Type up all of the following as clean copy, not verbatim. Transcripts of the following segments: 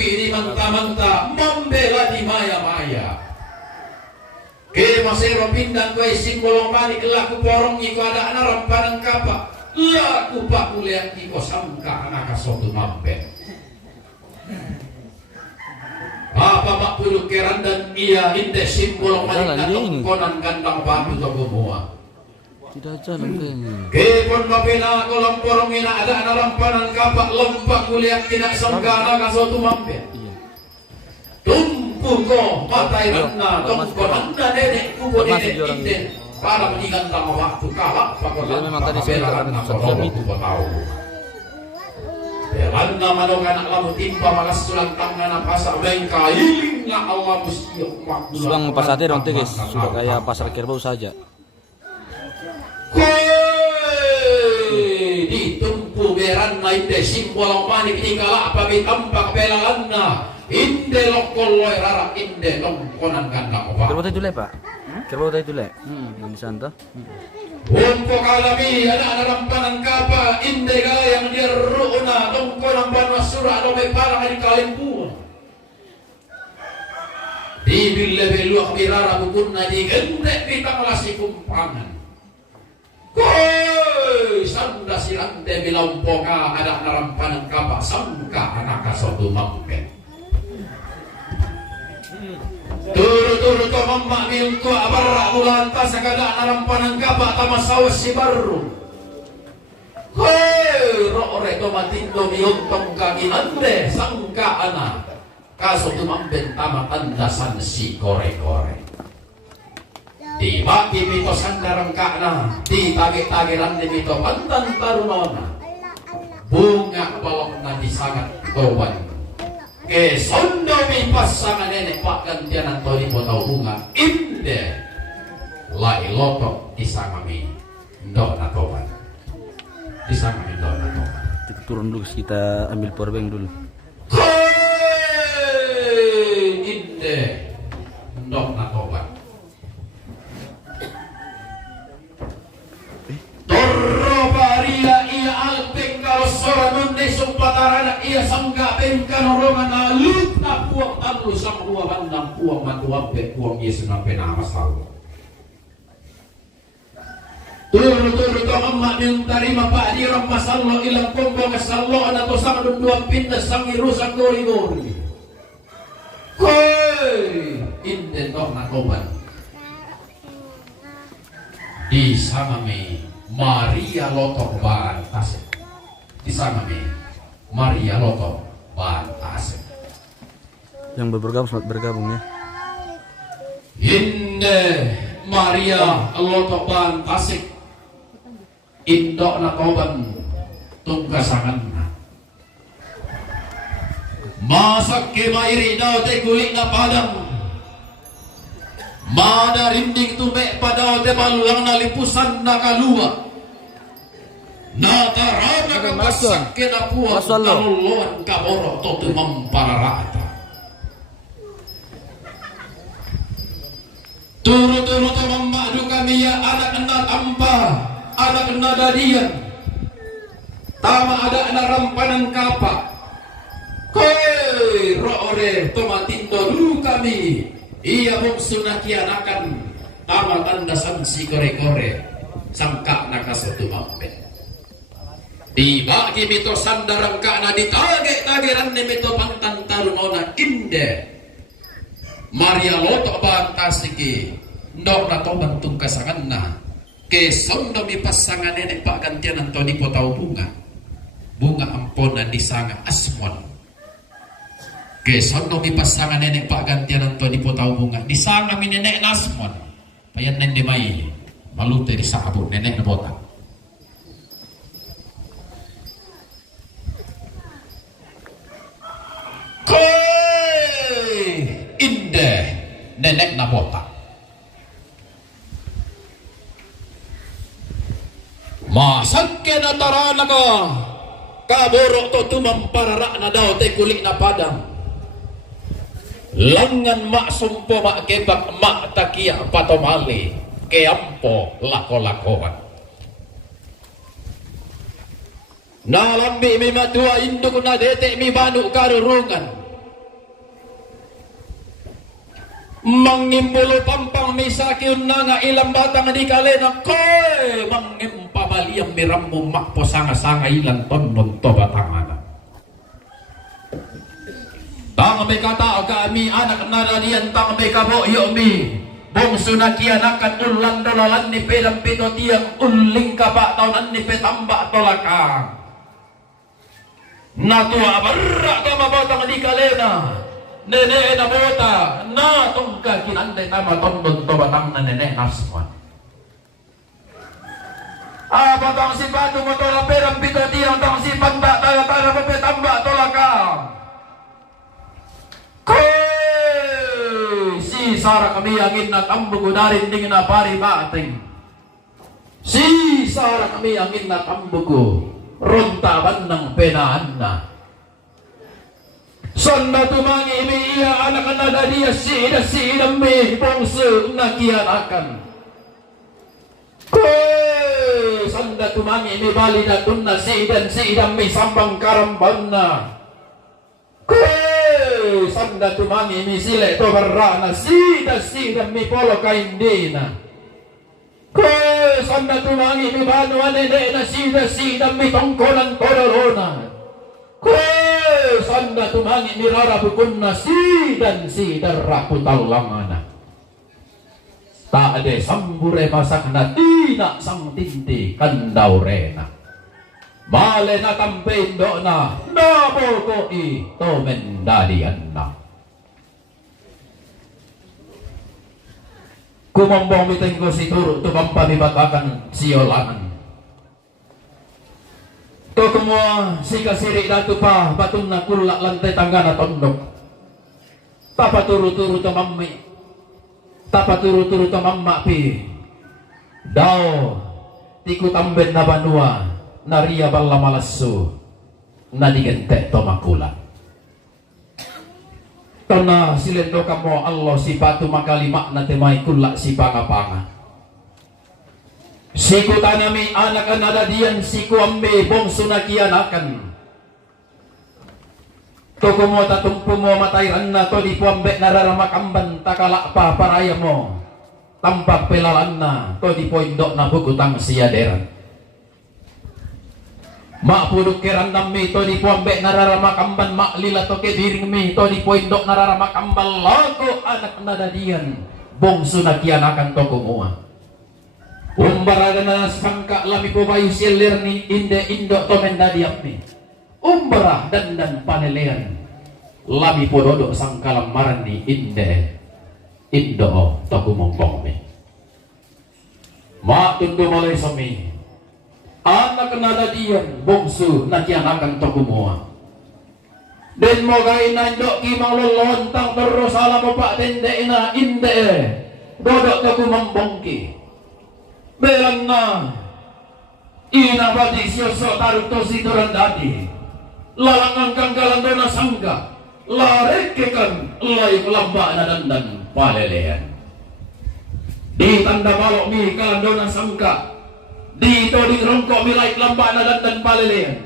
ini manta-manta membela di maya-maya. Ke masero pindang kue simbolong mani laku porong iku ada anak rampanan kapa. Laku pak kuliah iko sangka anak kasotu mampe. Apa mak puluh keran dan ia hinde simbolong mani atau konan gandang batu toko mua. Tidak jalan kayaknya. Kepon mapena kolam porong ina ada anak rampanan kapak lempak kuliah tidak songgana kasotu mampe. Tumpu ko matai rana tumpu anda nenek kubo nenek inden para meninggal sama waktu kalah pakolan memang tadi saya karena kolam itu tahu. Belanda manong anak lamu timpa malas sulang tangan pasar bengkailing na Allah musti waktu. Sulang pasar dong guys, sudah kayak pasar kerbau saja. Ditumpu beran naik de simbol manik tinggal apa bitampak belalana inde lokol loy rara inde longkonan ganda obat. Kerbau tadi dulu pak? Kerbau tadi dulu. Yang di sana. Umpo kalami ada rampanan kapa inde gaya yang dia ruuna longkonan banwa surah lobe parang di kalimpuan. Di bille beluak birara bukunna di gendek bitang lasi kumpangan. Koi sanda sirante bilang poka ada narampanan kapa sangka anak kasotu mampe. Turu to mamma milku abarra mulanta sakada narampanan kapa tama sawas si baru. Koi ro to matindo miontong kaginande sangka anak kasotu mampe tama tandasan si kore-kore. Di baki mito sandarang kana, di tage-tageran di mito pantan tarunona. Bunga balok na di sangat kawan. Ke sondo mi pasangan nenek pak gantian anto di potau bunga. Inde lai lotok di sangami ndo na kawan. Di sangami ndo na kawan. Kita turun dulu, kita ambil powerbank dulu. Inde ndo na kawan. Torrobaria ia alpeng kalau soranun de sumpatarana ia sangga bengkan orongan alut na puang anu sang dua bandang puang matuang pe puang Yesus na penama sallo. Turu to mamma yung tarima pa di ram masallo ilang kombo ngasallo na to sang dua pinda sang irusak gori-gori. Koi inden to na koban. Di sama me Maria Lotok Bantas di sana nih Maria Lotok Bantas yang bergabung selamat bergabung ya. Inde Maria Lotok Bantas Indok nakoban tunggasangan masak ke mairi daw te kulit na padang mana rinding tumek pada te balulang na lipusan na kalua natarana ka pasak ke na puang kaluluan kaboro to tumampararata turu-turu to mamadu kami ya anak na tampa anak na dadian tama ada na rampanan kapa koi roore to matindo dulu kami iya bungsu na kianakan tama tanda sansi kore-kore sangka nakasotu mampe dibagi mito sandarang ka na ditage-tageran ni mito pantan tarunona inde Maria Lotok Bantasiki ndok na to bantung kasangan na kesondo mi pasangan nenek pak gantian anto di potau bunga amponan di sanga asmon kesondo mi pasangan nenek pak gantian anto di potau bunga di sana mi nenek nasmon payan nende mai malute di sabut nenek na botak inde nenek na botak masakke na tarana ka kaborok to tumamparara na daw te kulik na padang langan mak sumpo mak kebak mak takia patomali keampo lako-lakoan nalambi mi matua induk na dete mi banu karurungan Mangimbulu pampang misakiun na nga ilang batang di kalena koy mangimpabali ang mirambo makpo sanga-sanga ilang tonon to batangana. Tang may kata kami anak naranian tang may kabo yomi bongso na kianakan ulan dolalan ni pelang pito tiang uling kaba taonan ni petamba tolaka. Natua barra ka mabatang di kalena. Nene na bota na tungka kinande tama tondon to batang na nene naswan. Batang si batu mo tola perang pito tiang tang si panda tala mo petamba tolaka. Si Sara kami angin na tambugo darin ding na pari bating. Si Sara kami angin na tambugo rontaban ng penaan na. Sanda tumangi imiiya anak na dadiya sida may bongso na kianakan. Koy sanda tumangi imi bali na tunna sida may sambang karamban na. Koy sanda tumangi imi sile to barra na sida may polo kaindi na. Koy sanda tumangi imi bano anene na sida may tongkolan tororona. Koy sanda tumangi mirara bukun na sidan raputallangana. Ta ade sambure masak na tina sang tindi kandaurena. Male na tampendo na naboko to mendalian na. Kumambong miteng ko si turo tubang pamibatakan siyolangan. To kumua si kasiri datu pa batun na kulak lantai tangga na tondok. Tapaturu-turu to mammi. Tapaturu-turu to mamma pi. Daw tiku tamben na banua naria balla malasu na digente to makula. Tona silendo kamo Allah si batu makalimak na temay kulak si panga-panga. Siku tanami anak anada dian siku ambe bongso na kianakan. Toko mo tatumpu mo matayran na to di puambe nararamakamban takala pa paraya mo. Tampak pelalan na to di po indok na bukutang siyaderan. Mapuduk keran nami to di puambe nararamakamban maklila to ke diring mi to di po indok nararamakambal lago anak anada dian bongso na kianakan toko mo. Umbara na sangka lami ko bayu silir ni inde indo to mendadiapni. Umbara dan panelean lami po dodo sangka lamaran ni inde indo to kumompong mi. Ma tundu malay sami. Anak nadadian bongsu na kianakan to kumuha. Den mo gay na indo kimang lolontang terus alam mo pa tende ina inde dodo to kumompongki. Belang na ina badik siyoso taruk to situran dadi lalangang kanggalan na sangga larekekan lay lamba na dandan palelean di tanda balok mi kalando na sangka dito di rongko mi lay lamba na dandan palelean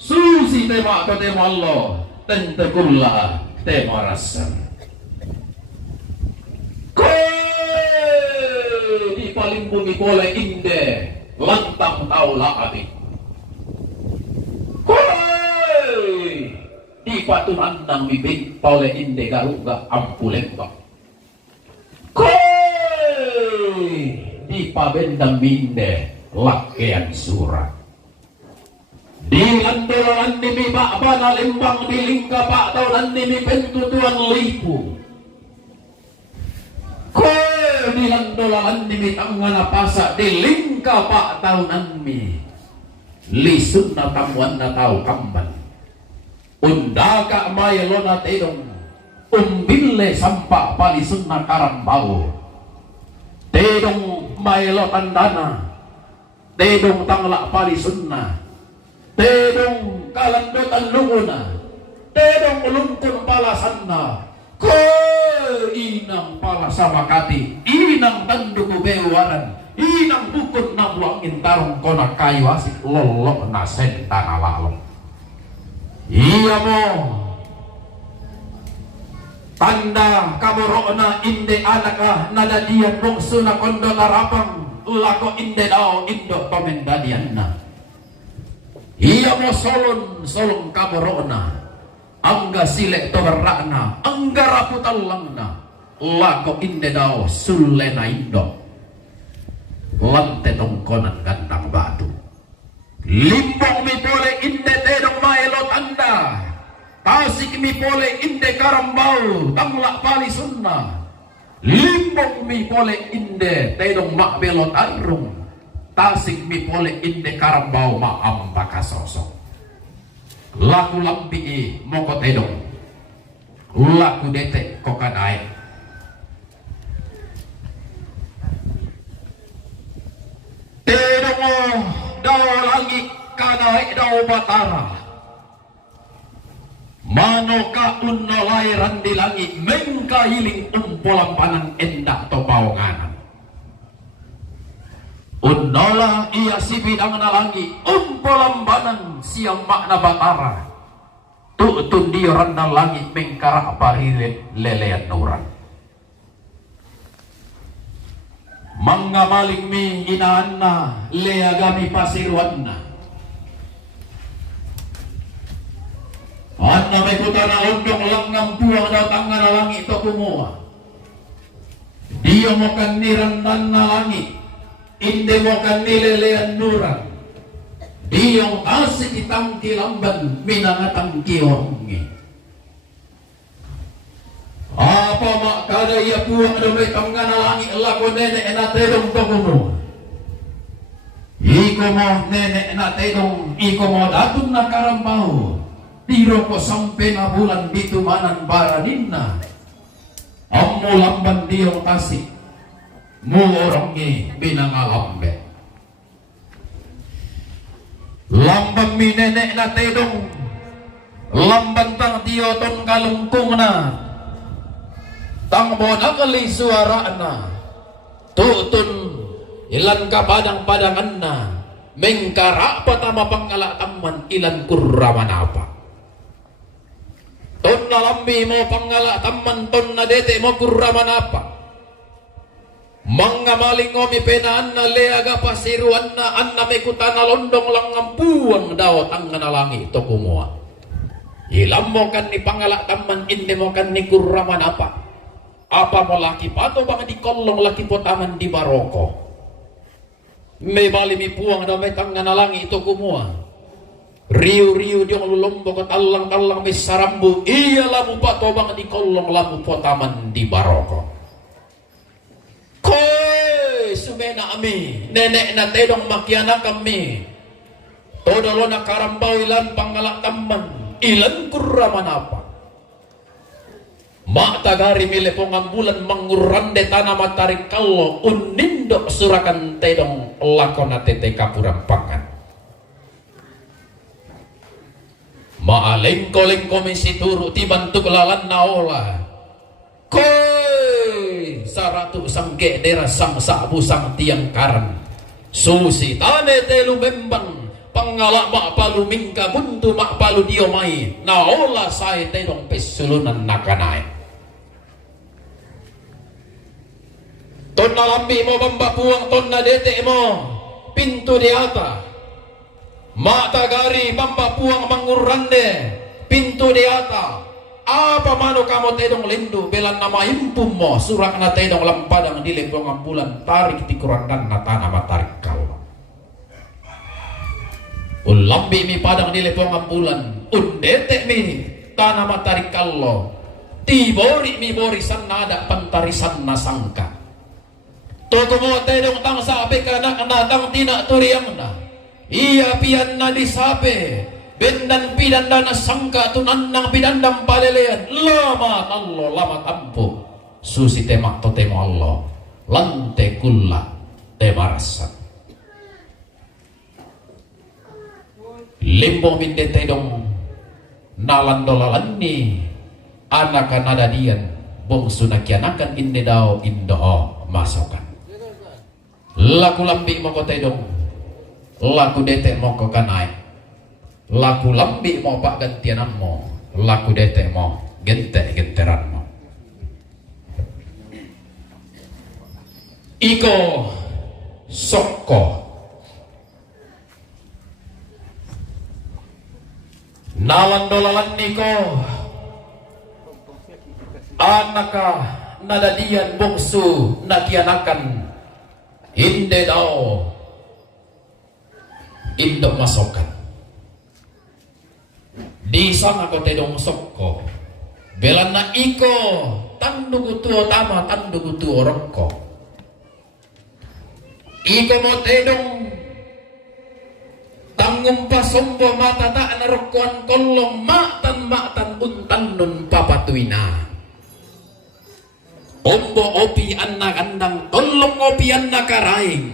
susi tema ko tema Allah tente kulla tema rasan paling bumi boleh inde lantang taula abi. Koi di patunan nang bibing boleh inde garuga ampulembak. Koi di pabendang minde lakean surat. Di landolan nimi bakbana lembang di lingka pak taunan nimi pentutuan lipu. Di landolan di mitangan pasa di lingka pak tahunan mi lisun na tamuan na tau kamban undaka maylo na tedong umbile sampak palisun na karambao tedong maylo tandana tedong tanglak palisun na tedong kalandotan lunguna tedong ulungkun palasan na inang pala sama kati inang tanduku bewaran inang bukun na buangin tarong konak kayu asik lolok na sentana lalong iya mo tanda kamurona inde anaka nadadian bungsu na kondo larapang lako inde dao indo pamendadian na iya mo solon kamurona angga silek togarana angga raputallang na lako inde dao sulena indo lante tongkonan gantang batu limbong mi pole inde tedong maelo tanda tasik mi pole inde karambau tanglak pali sunna limbong mi pole inde tedong mak belot arung tasik mi pole inde karambau ma ambaka sosok laku lampi moko tedong laku detek kokadai tedong daw langit kanai daw batara manoka unno lairan di langit mengkailing umpolang panang endak to paunganan unnola iya si bidang na langit umpolang panang siang makna batara tu'tun dioran na langit mengkara parilit lelean nuran mangamaling mi inaan na leagami pasiruan na anna may kuta na undong langang buwang daw tanga na langit ito kumuha diyo mo kan nirandan na langit hindi mo kan nilelean nuran diyong asik itang kilamban minangatang kiwangi apa mak kada iya buang damay tanga na langit lako nene na terong to kumuha iko mo nene na terong iko mo datun na karambaho tiro ko sampai na bulan bitumanan baranin na amo lamban diyong tasik mo orangi binangalambe lamban mi nenek na tedong lamban tang diyoton kalungkung na tang bona kali suara na tutun ilan kapadang-padangan na mengkara patama pangala taman ilan kurraman apa ton na lambi mo pangala taman ton na dete mo kurraman apa mga malingomi penaan na leaga pasiruan na anna may kutana londong lang ang buwang daw tanga na langi ito kumuha ilam mo kan ni pangala taman hindi mo kan ni kurraman apa mo laki pato bang di kolong laki po taman di baroko may bali mi puwang daw may tanga na langi ito kumuha riu-riu dia lulombo ke talang-talang may sarambu iya lamu pa tobang di kolong lamu po taman di baroko koy sumena ami nenek na tedong makiana kami todolo na karambau ilan pangalak taman ilan kurraman apa mak tagari mile pongambulan mangurande tanah matarik kallo unindok surakan tedong lakona tete kapurang pangan maalengko-lengko misi turu tibantu kelalan naola koy saratu sangge dera sang sabu sang tiang karan susi tane telu membang pangala mak palu mingka buntu mak palu diomai naola saya tedong pesulunan nakanai ton na lambi mo bamba puang ton na dete mo pintu di atas mata gari bamba puang mangurande pintu di atas apa mano kamu tedong lindu belan nama impum mo surak na tedong lampadang di lempong ambulan tarik di kurandan na tanah matarik kallo ulambi mi padang di lempong ambulan undete mi tanah matarik kallo tibori mi bori sanada pantarisan na sangka toko mo tedong tang sabi ka na kanatang tina turiyang na iya pian na disape bendan pidanda na sangka tunan ng pidandang palelean lama tallo lama tampo susi temak to temo Allah lante kulla temarasan limbo minde tedong nalandolalan ni anak kanadadian bongsu nakianakan inde daw indo masokan laku lambi mo ko tedong laku dete mo ko kanai laku lambi mo pak gantianan mo laku dete mo gente genteran mo iko sokko nalan-dolalan niko anaka nadadian bungsu nakianakan hindi daw indok masokan di sang ako tedong sokko belan na iko tandugutu tama tandugutu orokko iko mo tedong tanggung pasombo matata narokuan kolong matan untan nun papatuina ombo opi anak andang kolong opi anak karaing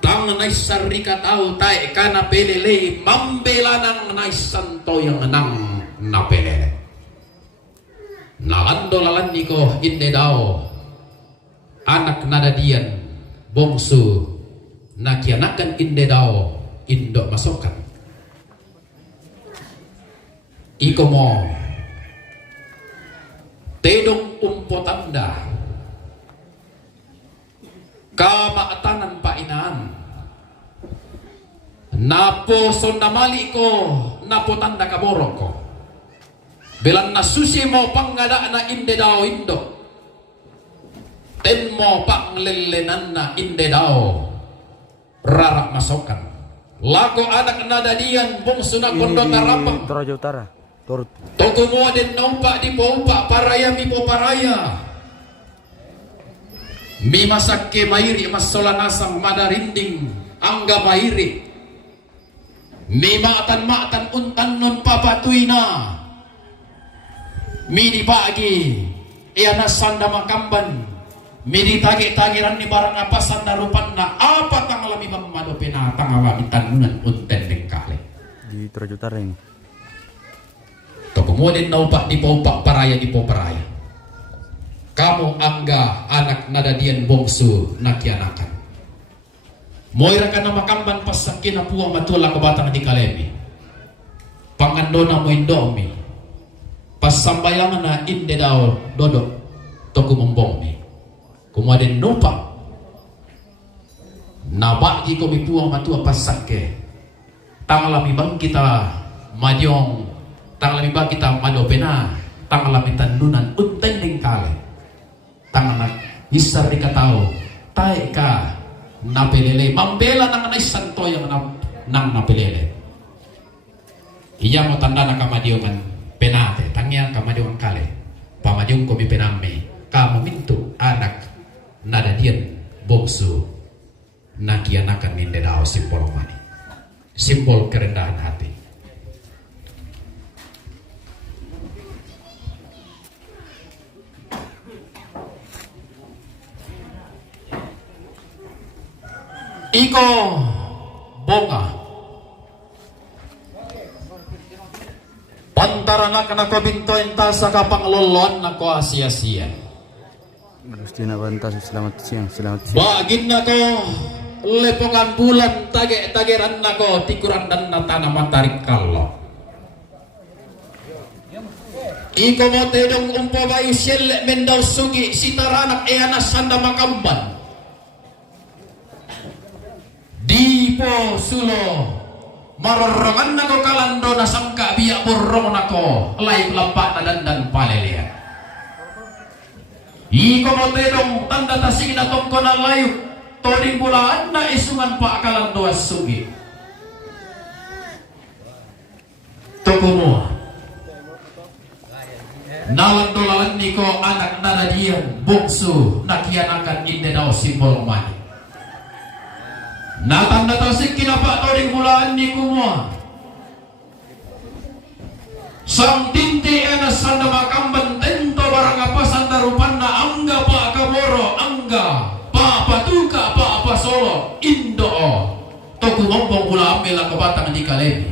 tang naisari katau tae kana pelele mambela nang naisanto yang nang napelele nalandolan niko inde daw anak nadadian bongsu nakianakan inde daw indok masokan iko mo tedong umpotanda kamaatanan painaan napo sondamali ko napo tanda kaborok ko bilang nasusi mo pangadaan na inde daw indok ten mo panglelenan na inde daw rarak masokan lago anak nadadian bungsu na kondo tarapang Toraja Utara. toko mo din naupa di paupa paraya mi po paraya mi masakke mairi masolanasang madarinding angga mairi mi maatan untan non papatuina mi di pagi iana sanda makamban mi di tagi-tagiran ni barang apa sanda rupan na apa tang lami mamado penatang awa tanunan unten dengkale Di Toraja Utara ini. to kemudian naupak di paupak paraya di paraya kamu angga anak nadadian bongsu nakianakan moira kana makamban pasakin na puang matula ko batang di kalemi pangandona mo indomi pasambayangan na inde daw dodok to kumombomi kemudian nupak nabaki ko mipuang matua pasake tangalami bang kita majong tangalami bang kita madopena tangalami tandunan unten ning kale tanganak isar dikatao tae ka napelele mambela nang naisanto yang nang napelele iya mo tanda na kamadiongan penate tangya kamadiongan kale pamadiong ko mi pename kamu mintu anak nadadian bongsu nakianakan ninde dao simbol mani simbol kerendahan hati iko bonga pantara na ko binto enta sa kapanglolon na ko asia-sia Agustina Bantas, selamat siang. bagin na ko lepongan bulan tage-tageran na ko tikuran dan na tanah matarik kallo iko mo tedong umpabayu siyelle mendaw sugi sitaranak eanas sanda makamban dipo sulo marorongan na ko kalando na sangka biya burrong na ko laib lampak na dandan palelian iko mo tedong tanda tasing na tongko na layu toding bulaan na isungan pa kalando asugi toko mo nalan-dolalan ni ko anak nadadian buksu nakianakan inde daw simbol mani natanda tasik kinapa toding bulaan ni kumua sang tinti enas sanda makamban tento barang apa sanda rupanna angga pa kaboro angga pa patuka pa apa solo indo toku ngombong bula ambil ako batang di kalemi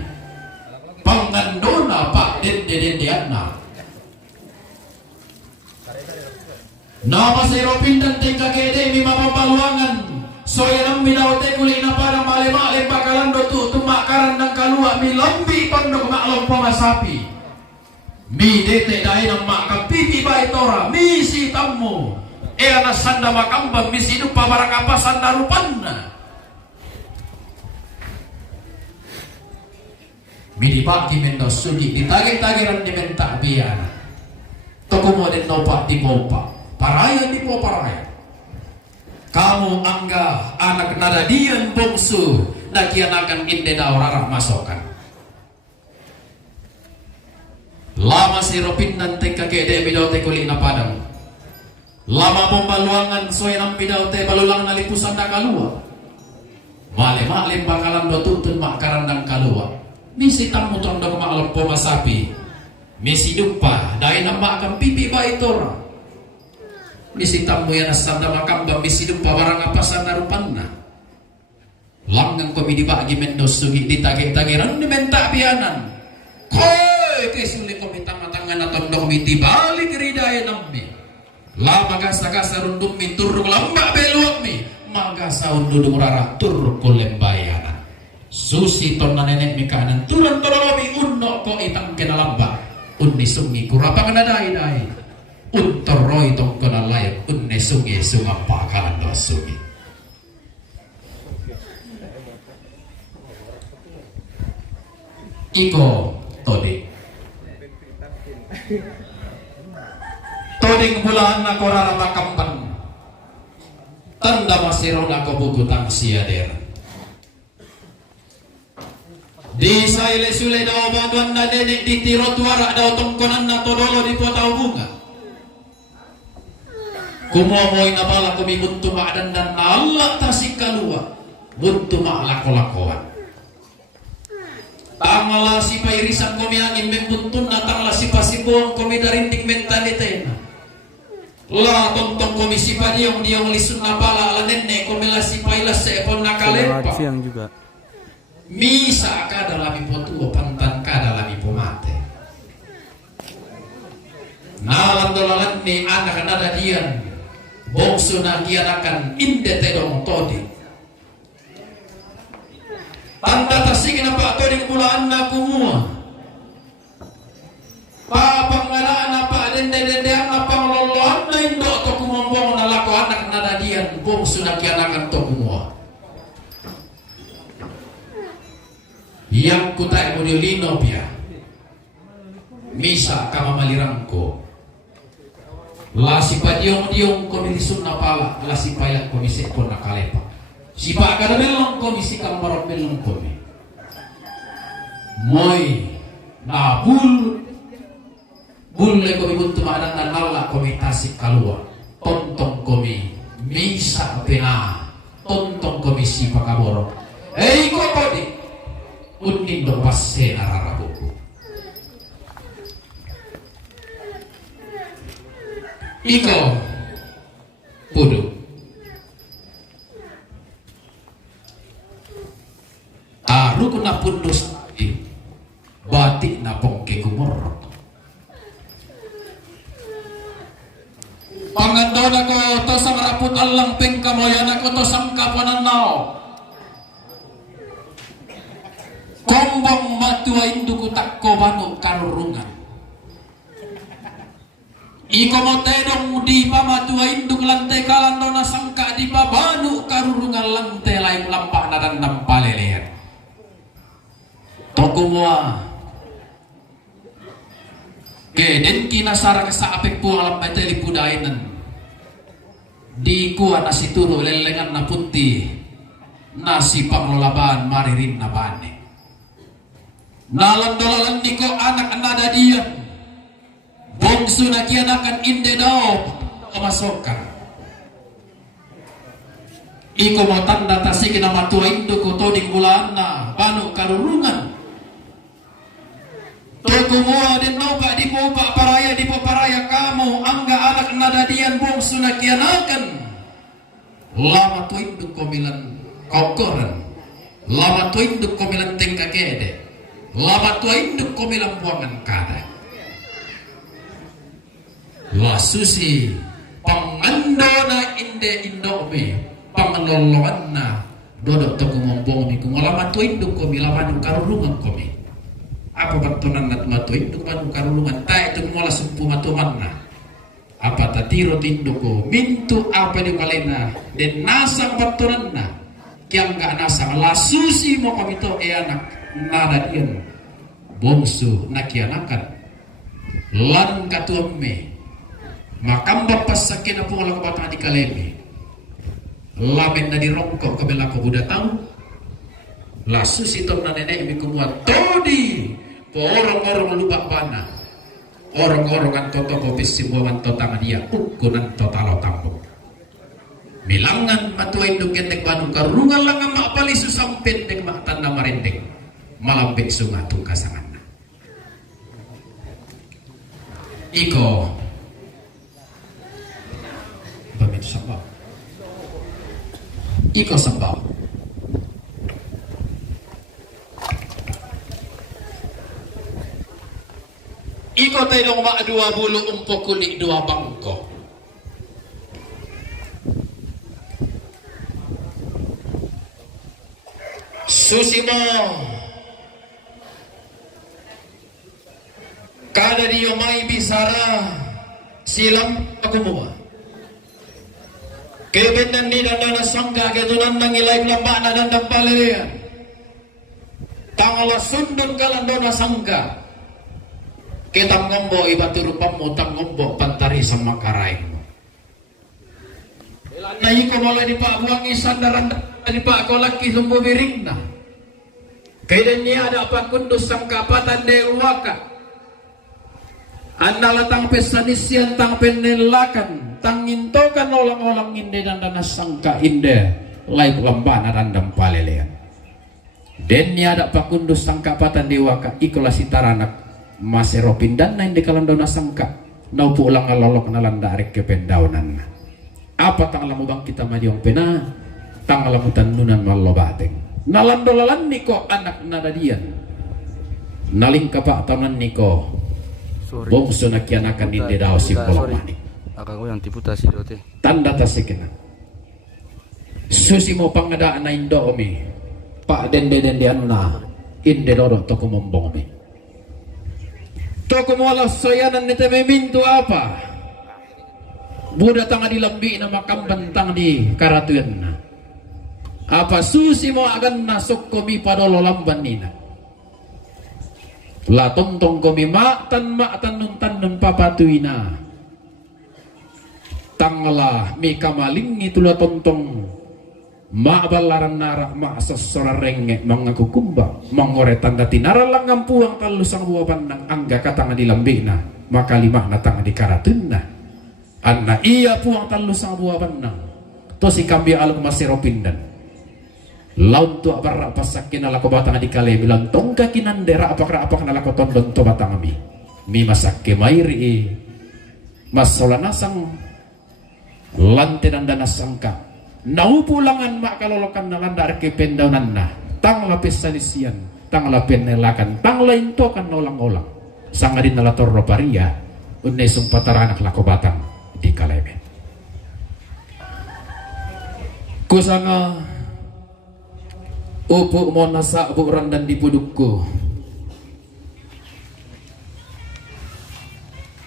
pangandona pa dende anna nama seropin dan tingka kede mi mama paluangan soyanang minawote kuli na para male-male bakalan dotu tumakaran ng kalua mi lambi pondok maklom pamasapi mi dete dahil ng makapipi ba itora mi si tammo Ela sanda makamba misidu pabarang apa sanda rupanna. Bidi pagi mendo sugi ditagi-tagiran di mentak biana. Toko model nopak di pompa. Paraya di po paraya. Kamu angga anak nadadian bongsu nakianakan inde daurarah masokan. Lama si ropin nanti kakede bidaute kulina padang. Lama pembaluangan soyanam bidaute balulang nalipusan na kalua. Male-male bakalan batutun makaran dan kalua. Misi tamu tondo maklum poma sapi. Misi dupa dai nama akan pipi baitora. Misi tamu yang asanda makamba misi dupa barang apa sana rupanna. Langgang komi dibagi mendosugi ditagi-tagiran di mentak bianan. Koi kesuli komi tama-tangan atau komi dibalik ridaya nammi. Lama gasa-gasa rundum mi turuk lambak beluak mi. Magasa undudung rara turuk kulembayana. Susi tonna nenek mi kanan turun tololomi unno ko itang kenalamba unni sungi kurapang nadai-dai untoroi tong kona layak unne sungi sungapa kalan do sungi iko todi toding bulan na korara makampan tanda masiro na ko bugutang siader. Di saile sule daw baduan na nenek di tiro tuara daw tongkonan na todolo di potau bunga. Kumomoy na bala kumi buntu maadan dan Allah tasik kalua buntu maalako-lakoan. Tangala si pairisan kumi angin membuntun na tangala si pasibuang kumi darindik mentalitena. La tontong kumi si padiong diong lisun na bala ala nenek kumi la si pailas seepon nakalepa. Siang juga. Misa kada lami potuo pantan kada lami pomate. Nalan dolalan ni anak nada dian bongsu na kianakan inde tedong todi. Tanda tasingin apa todi kulaan na kumua. Papang ngala apa dende apa ngeloloan na indo to kumombong na lako anak nada dian bongsu na kianakan to kumua. Yang kutai modulino pia misa kama malirangko la sipadiong diong komisi na pala la sipayak komisi pon nakalepa sipa kada belong komisi kamarok belong komi moy na bulle komi buntu madan dan nalla komi tasik kalua tontong komi misa pena tontong komi sipa kaborok ko kodi uning do passe nararabuku iko pudu aruku na pundus batik na pongke kumorok pangandona ko tosang raput alang pengkamoyan ako tosang kapanan nao kombong matua induku takko banu karurungan iko motedong di pamatua induk lantai kalandona sangka di banu karurungan lantai lain lampak nadan nampalelean toko mua keden kinasara kesa apek pu alam bateli pudainan di kuah nasi turu lelengan na putih nasi panglolaban maririn na bane nalan-dolalan niko anak nada dia bongsu na kianakan inde daw kemasokan iko mo tanda tasik na matua induko toding bulan na banu karurungan toko mua din nopa di po paraya kamu angga anak nada dia bongsu na kianakan lama tu induk komilan kokoran lama tu induk komilan tengkakede lama tua induk ko bilang buangan kada la susi pangandona inde indomi panganoloan na dodok to kumombong mi lama tua induk ko bilang manu karulungan ko mi apa batunan nat matu induk manu karulungan ta itu mola sumpu matuman na apa tatiro tinduko mintu apa di malena den nasang paturanna kiam gak nasang lasusi mo kami to anak nada dian bongsu nakianakan lan katuamme makamba pasakin apung ala kabatang di kaleme lamen na dirongkok kabela ko buda tahu lasusi to na nenek mi kumua todi po orang-orang lubak bana orang-orang kan toto kopis simbuan to tangan dia ukunan to talo tambok milangan matuain do ketek banu karungan lang mak pali susampen dek mak tanda marendeng malambek sungatu kasangan iko pamit sabab iko sabab iko tayo dong mak 20 umpok kulik 2 bangko susimo kada diyo may bisara silang ako mo kebenan ni danda na sangga ketunan nang ilay lamba na dandang palirian tangala sundun kalando na sangga kitang ngombo ibaturupam mo tang ngombo pantari sa makarain mo nahi ko wala di pa buang isan daran di pa ako laki lumbubiring na kaya niya ada apa kundus sang kapatan dewaka Andalatang pesanisian tang penelakan tangintokan olang-olang inde dan dana sangka inde laik lambana randam palelean den ada pakundus sangka patan dewaka ikola sitaranak masero pindan nain de kalandona sangka naupu ulang alolok nalanda arek kependaunan apa tang lamu bang kita madiong pena tang lamu tanunan mallobateng nalandolalan niko anak nadadian naling kapak tanan niko bongso nakianakan di daw simbol manik. Akang yang tipu tasi dote. Tanda tasikena. Susi mo pangadaan na indo omi. Pak dende na inde dodo toko mombong omi. Toko mo alas soyanan nete memintu apa? Buda tanga di lambi na makamban tang di karatuyan na. Apa susi mo agan nasok komi padolo lamban nina. La tontong komi maktan nun papatuina tangla mi kamaling itu la tontong ma balaran narak ma sosora renge mangaku kumba mangore tanda tinara langang puang talusang buah pandang angga katanga di lambina maka lima na tanga di karatunna anna iya puang talusang buah pandang to si kambi aluk masiropindan laun tu apa pasakin ala ko batang di kale bilang tongka kinandera apa nala ko tondon to batang mi masak ke mairi masola nasang lante dan dana sangka nau pulangan mak kalolokan nalanda ke pendaunan na tang lapis sanisian tang lapen nelakan tang lain to kan olang-olang sangadin nala torro paria unne sumpataranak lako batang di kalebe kusanga upuk mo nasa buran dan dipudukku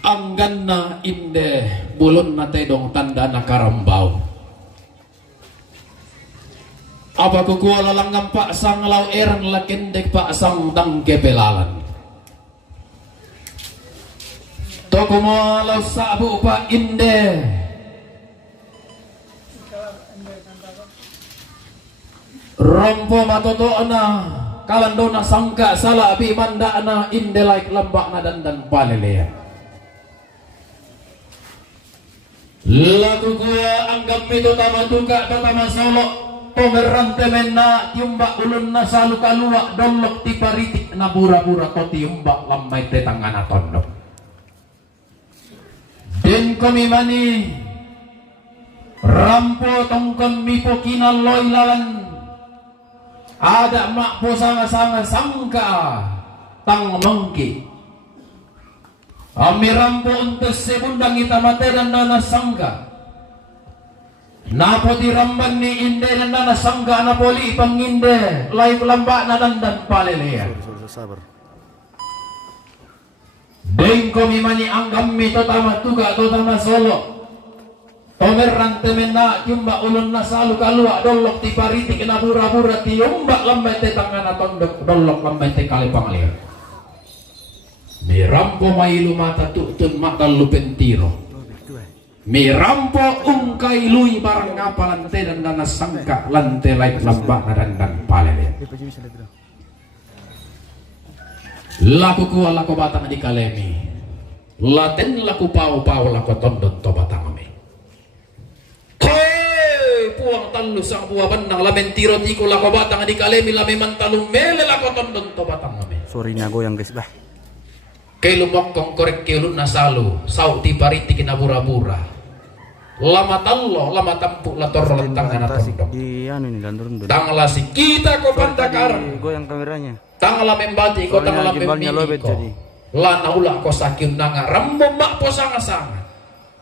anggan na inde bulon na tedong tanda na karambau apa kukuala langgam pak sang lau eran lakendek pak sang dang kepelalan toko mo lau sabu pak inde rompo matoto na kalandona sangka salah abi manda na inde like lambak na dan palelea lagu gua anggap itu tama duka tama solo pengeran temen na tiumbak ulun na salu kalua dolok tiparitik na bura-bura to tiumbak lamai te tangana tondok den kami mani rampo tongkon mipo kinaloy lalan ada mak po sanga-sanga sangka tang mangki amirampo untes sebundang ita mate dan dana sangka napo diramban ni inde dan dana sangka napoli ipanginde lain lambak na dan palelea Dengko mimani anggam mito tama tuga to tama solo. Tomeran temena jumba ulun nasalu kalua dolok ti pariti kena bura-bura ti yomba lambai te tangana tondok dolok lambai te kali panglir. Mirampo mailu mata tuktun mata lupentiro. Mirampo ungkai lui barang apa lantai dan dana sangka lantai lain lambak dan palele. Laku kuah laku batang di kalemi, laten laku pau laku tondon to batang kami. Hei puang talu sang buah benang lamen tiro tiku laku batang di kalemi lame mantalu mele laku tondon to batang kami. Sorry goyang guys bah. Kelu mokong korek kelu nasalu sau ti pariti kina bura-bura. Lama tallo lama tampuk lator lentang anak tondok. Di anu ini dan turun. Tanglasi kita ko pantakarang. Goyang kameranya. Tangala membati ko tangala membini ko. Lana ulah ko sakyun nanga rambo mak po sanga-sanga.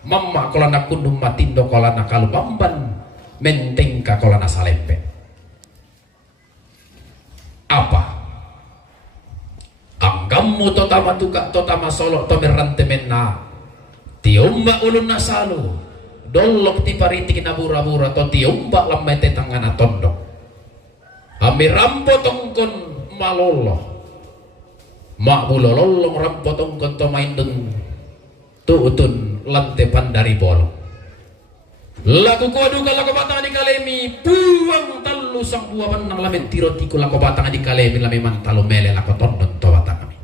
Mama ko lana kundum matindo ko lana kalubamban. Menteng ka ko lana salempe. Apa? Anggammu totama tuka totama solo tomerante menna. Tiumba ulun nasalu. Dolok ti pariti kina bura-bura to tiumba lamai te tangana tondok. Ambil rambo tongkon malolo mak bulololong rampotong konto main deng tuutun lantepan dari bolong laku kodu kalau batang di kalemi buang talu sang buah benang lamen tiro tiku lako batang di kalemi lame mantalo mele lako tondon to batang kami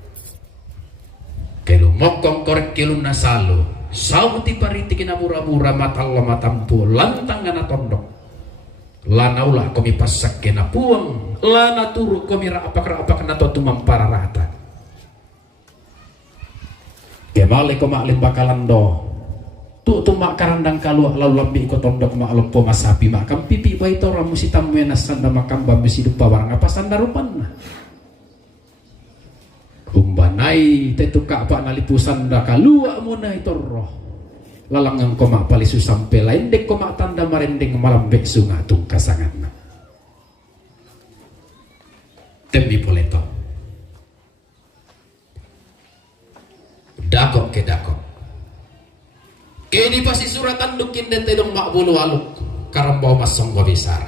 kelu mokong korek kelu nasalu sauti pariti kina bura-bura matalo matampu lantang ngana tondok lana ulah komi pasak kena puang lana turu komi apa kena to tumam para rata kemale ko maklim bakalan do tu mak karandang kaluak lalu lambi ko tondok mak lopo masapi mak kam pipi bayi to ramu sitam menas sanda makam bambi sidupa barang apa sanda rupan umbanai tetuka apa nalipu sanda kaluak munai torroh lalangang koma palisu sampai lain dek koma tanda marendeng malam bek sunga tung kasangan demi poleto dakok ke dakok kini pasti suratan dukin dan tedong mak bulu aluk karambau masong besar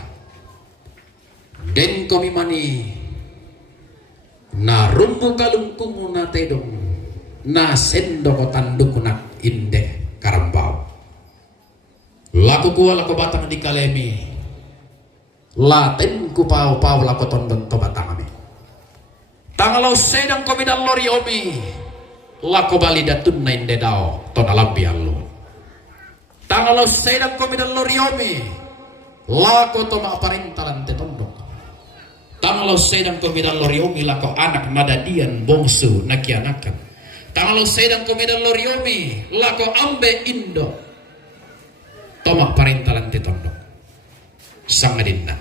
den komi mani na rumbu kalungkung na tedong na sendoko tanduk nak inde karambau laku kuah laku batang di kalemi laten ku pau laku tondon to batang kami tangalau sedang komidal lori omi laku bali datun na inde dao to nalambi allu tangalau sedang komidal lori omi laku to maaparintalan te tondok tangalau sedang komidal lori omi laku anak madadian bongsu nakianakan tangalau sedang komedal loriomi lako ambe indo tomak parintalan ti tondok sangadinna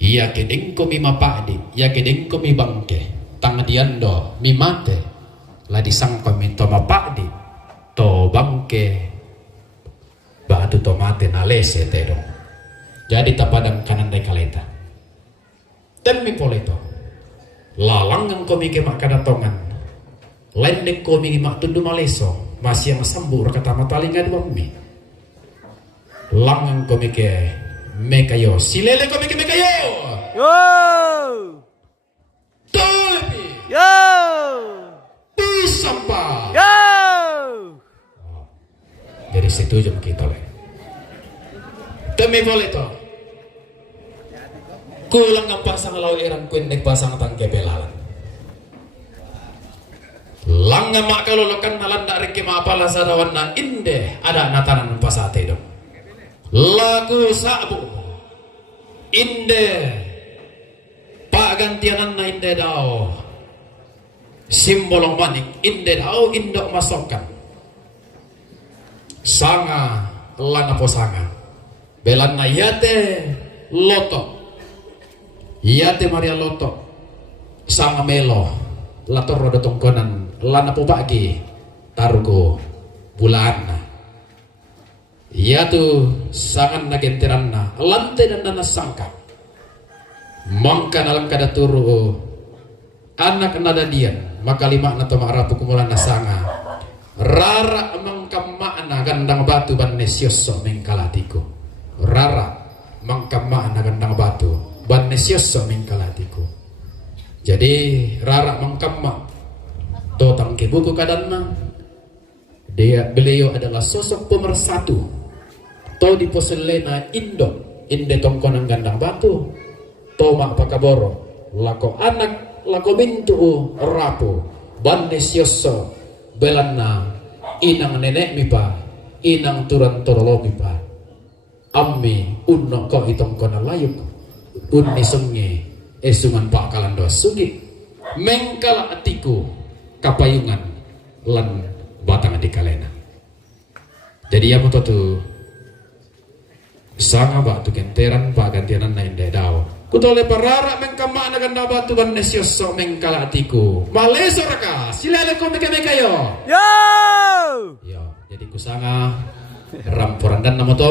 iya kedeng ko mi mapadi ya kedeng ko mi bangke tangadiando mi mate la disangko mi to mapadi to bangke batu tomate na lese tedo jadi tapadang kanan dai kaleta temmi poleto lalangan ko mi ke makadatongan lendek komi mak tundu maleso masih yang sambur kata matalinga dua mi langang komi ke mekayo silele komi ke mekayo Yo topi yo pisampa yo jadi setuju kita le demi boleh to kulang ang pasang law erang kuendek pasang tangke belalan langga mak kalolokan nalanda reki ma apala sadawan na inde ada natanan pasate dong lagu sabu inde pak gantianan na inde dao simbolong manik inde dao indok masokan sanga lana posanga belan na yate loto yate Maria loto sanga melo lator roda tongkonan lana po bagi tarugo bulan iya tu sangan nagenteran na lantai dan nana sangka mangka dalam kada turu anak nada dian maka lima na tumarapu kumulan na sanga rara mangkamana gandang batu ban nesyoso mengkalatiko rara mangkamana gandang batu ban nesyoso mengkalatiko. Jadi rara mangkama totang ke buku kadanma beliau adalah sosok pemersatu to di poselena Indo inde tongkonang gandang batu toma pakaboro lako anak lako bintu rapu ban nesyoso belanna inang nenek mipa inang turan torolo mipa ammi unno ko itong kona layuk unni sungi esungan pak kalando sugi mengkala atiku kapayungan lan batang di kalena. Jadi ya moto tu sanga ba tu kenteran pa gantianan na inde daw kutole parara mengkama na ganda batu ban nesyoso mengkala atiku maleso raka silale ko meka yo yo. Jadi kusanga ramporandan na moto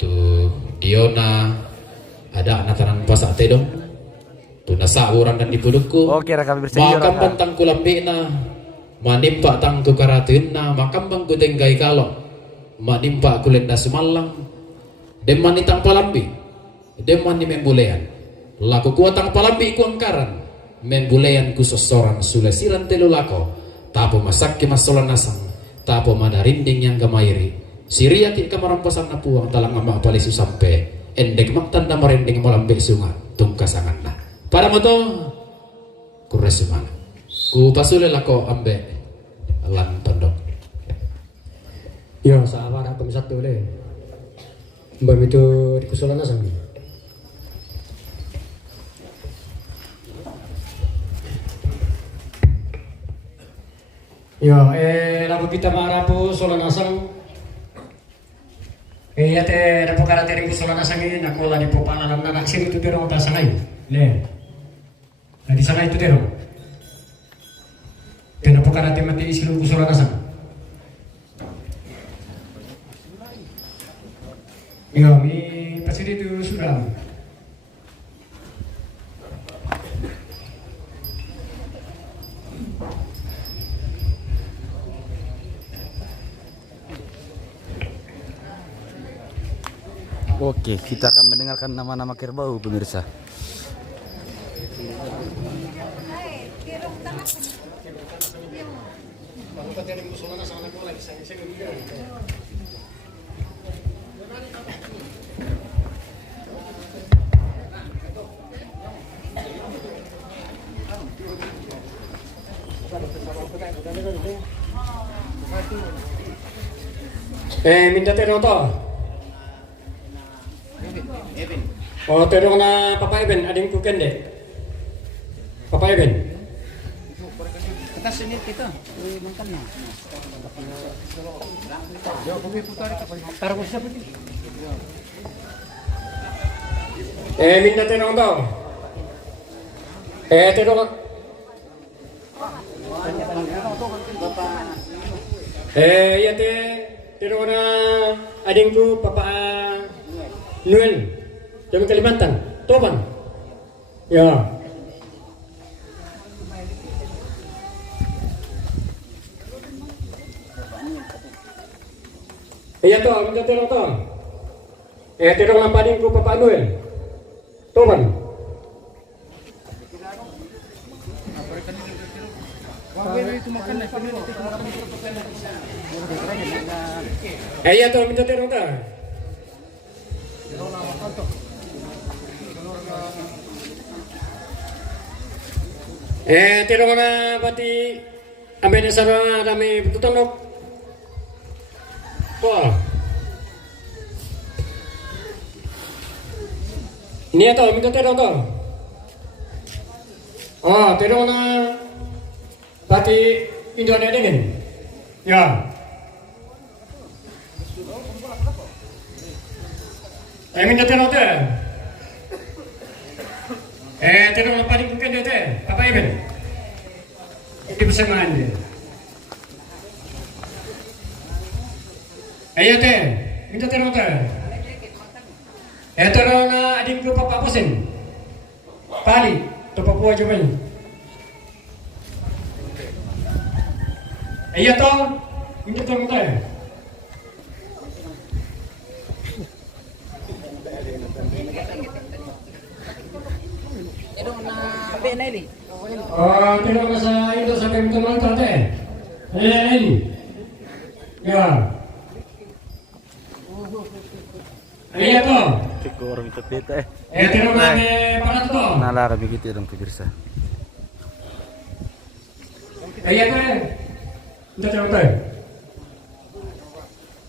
tu diona ada anatanan pasak tedong tu nasa orang dan dipudukku Oke, rakam bersih. makam bantang kulambi na manimpa tang kukaratun na makam bang kutenggai kalau manimpa kulenda semalang deman itang palambi deman ni membulean laku kuatang palambi ku angkaran membulean ku sosoran sulesiran telu lako tapo masakki masolan nasang tapo madarinding yang gamairi siria ti kamarampasan na puang talang ama palisu sampai endek maktanda marending malambe sunga tungkasangan na para mo to kuresuman ku pasule lako ambe lan tondok yo sabar apa misatu le mbak itu di kusulan asam yo lagu kita marapu solan asam ya te dapat karakter kusulan asam ini nak mola di popana nam nak sini tu terong tak sangai le di sana itu terong kenapa karakter mati isi kusulan asam ya mi pasti itu sudah Oke, kita akan mendengarkan nama-nama kerbau pemirsa. minta terong to. Oh, terong na Papa Eben, ading ku kende. Papa Eben. Kita sini kita makan na. Taruh ko siya pati. Minta terong to. Terong. Ya terong na ading ku Papa Noel. Dari Kalimantan, Toban. Ya. Iya toh, minta terong toh. Terong lampanin ku Papa Noel. Toban. Iya toh, minta terong toh. Terong na pati ambil na sarang kami tutulog. Wah. Ini atau minta terong to. Oh, terong na pati Indonesia dengan. Ya. Minta terong to. Terong na pati bukan dia teh. Apa Iben? Di persamaan dia. Ayo teh, minta terong teh. Terong na adik ko Papa Posen. Pali, to Papua Jumel. Iya toh, ini toh kita. Oh, tidak masa itu sampai minta mantan teh. Ini. Ya. Iya toh. Ceko orang itu peta Tidak mana para toh. Nala kami kita dong pemirsa. Iya toh. Kita coba.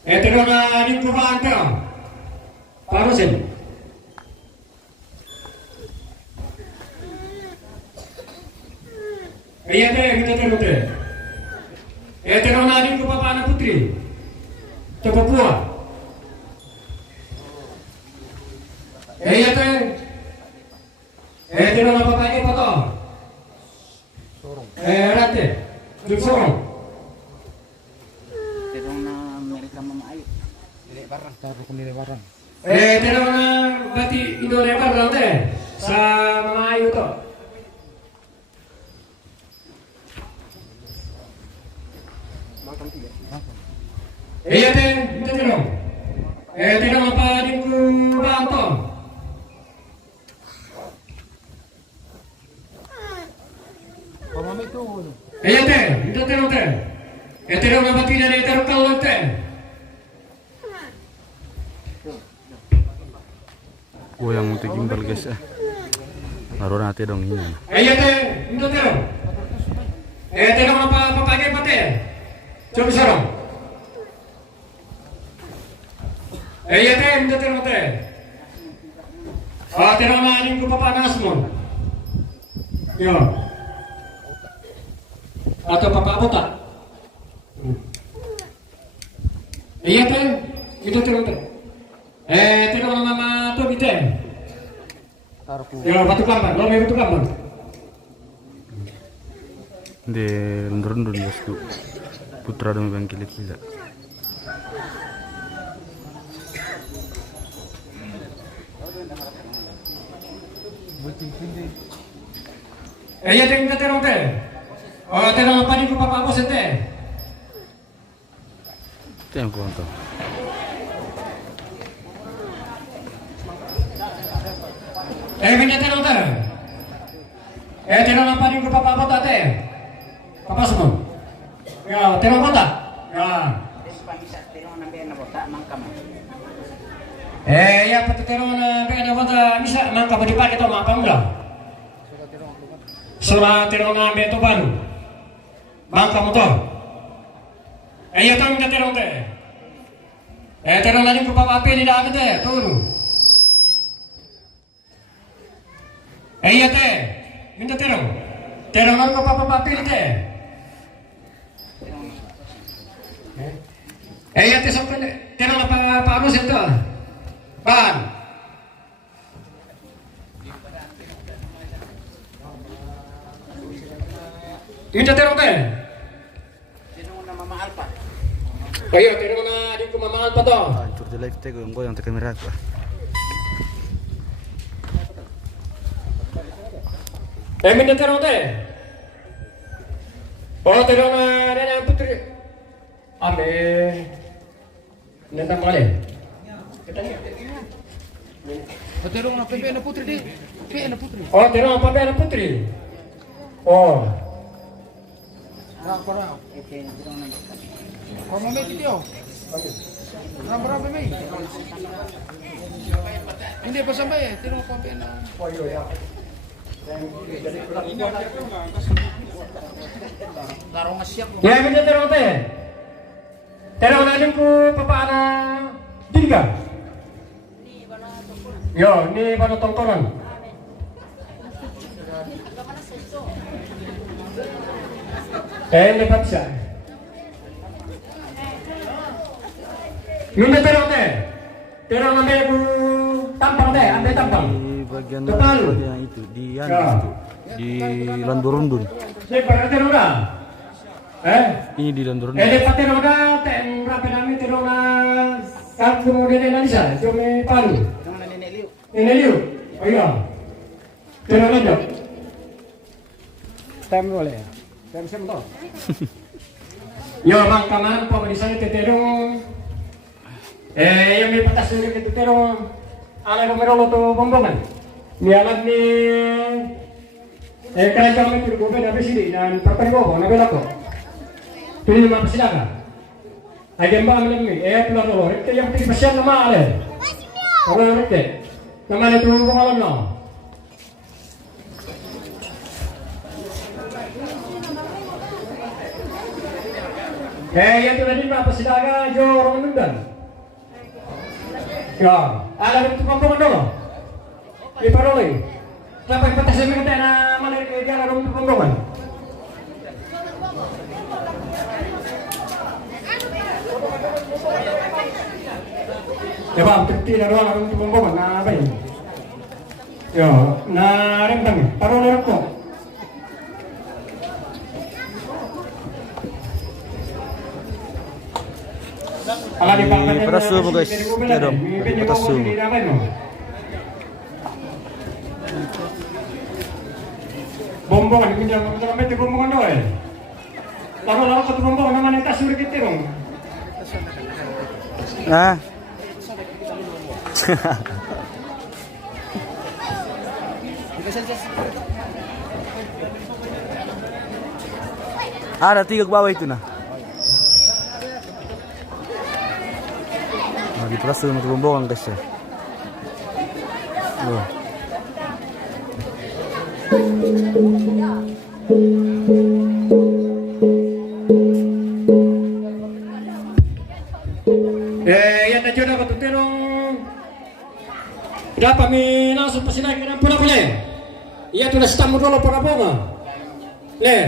Tidak mana di kurang toh. Parusin. Iya teh, kita coba teh. Tidak mana di Bapak anak putri. Coba buat. Iya teh. Tidak mana Bapak ini potong. Rate. Duduk sorong. Terong na Amerika mamaayo. Dili barang taruh ko nila barang. Tidak mana berarti Indonesia barang teh. Sa mga ayo to. Iya teh, kita terong. Tidak apa di bantong. Pamamay ko. Iya teh, kita terong teh. Tidak apa tidak ada terong kalau teh. Goyang untuk gimbal guys Baru nanti dong ini. Iya teh, kita terong. Tidak apa pakai pate. Coba sorong. Iya teh, kita terong teh. Oh, tidak maling ko Papa Nasmon. Yo. Atau Papa Botak. Iya teh, itu terus teh. Tidak Mama tuh gitu. Taruh ko. Yo, batu kamar, lo batu kamar. Di lundur-lundur guys tuh. Putra dong bang kilit-kilit. Iya teh, kita terus teh. Oh, tidak apa di Papa Bos teh. Itu yang kurang tahu. Minta terus teh. Tidak apa di Papa Botak teh. Papa semua. Ya, terus Botak. Ya. Terong na ben na bota mangka man. Ya pati terong na pega bota bisa mangka ba dipakai to mangka mula. Surah terong na beto baru. Mangka mo to. Iya to minta terong teh. Terong na din ko Papa Api di dami teh, turu. Iya teh, minta terong. Terong na ko Papa Api teh. Iya teh sok terong na pa ano sento. Ban. Minta terong teh. Terong na mamahal pa. Ayo, terong na di ko mamahal pa to. Hancur di live tag goyang tekan kamera aku. Minta terong teh. Oh, terong na Nenek Putri. Ambe. Nentang kali. Terong na pepe na putri di. Pepe na putri. Oh, terong apa Nenek Putri? Oh. Ra. Terong na. Pamamay titiyo. Ram may. Hindi pa sampai terong pa pepe na. Oh, iya. Tarong na siya ko. Ya, minta terong teh. Terong na din ko papaana dingga. Yo, ni pada tontonan. Ini paksa. Minta terong teh. Terong ambil ku tampang teh, ambil tampang. Di bagian Total. yang itu di Ya. itu di Landurundun. Saya pada terong dah. Ini di Landurundun. Ele pati roda ten rapi nami terong na kan kemudian analisa, cuma palu. Terong na Nenek Liu. Ini liu. Oh iya. Terong aja. Time boleh. Time siya mo to. Yo bang kaman po di sana teterong yung may patas yung teterong ala numero to bombongan. Nialag ni kaya kami turko na presidi dan perpengo na bela ko. Tuloy naman pa sila ka. Ay gemba namin mi pulo to rete yang tig pasyan na maale. Kalau rete naman ito bungalan no. Yang tu tadi apa silaga jo orang nundan. Ya, ada itu kampung dong. Di paroi. Sampai patah semi kata na mana ke jalan orang tu kampung. Ya bang, tepi na orang tu kampung na apa ini? Ya, na rentang. Paroi rokok. Perasu mo guys, terong, perasu. Bombong, pinjam sampai di bombong doy. Lalu ke bombong namanya tas sudah kita dong. Ah. Ada 3 ke bawah itu nah. Di perasu untuk bombongan guys ya. Oh. Yan na jodoh ko terong. Dapat mi langsung pasinay ka ng pula-pula. Iya tu na sitamu dulu para bunga. Le.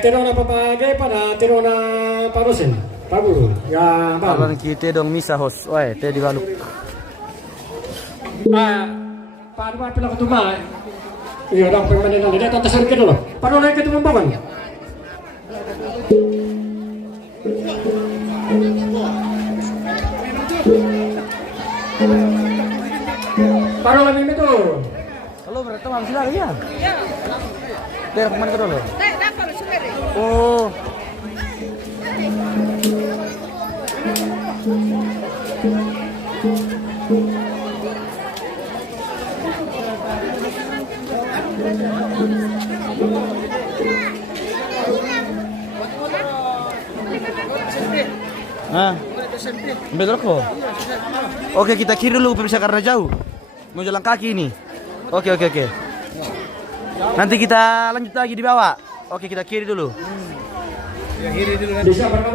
Terong na papagay pada terong na parusin. Paburu. Ya, bang. Alan kita dong misa host. Oi, teh di baluk. Paano ba pila katuma? Iyo dong permanen na dito tatasar ka dulu. Paano na kita membangun? Paano lagi itu? Kalau berarti mam sila ya. Teh kemana ke dulu? Oh. Ambil rokok. Oke, kita kiri dulu pemirsa karena jauh. Mau jalan kaki ini. Oke. Nanti kita lanjut lagi di bawah. Oke, kita kiri dulu. Bisa berapa?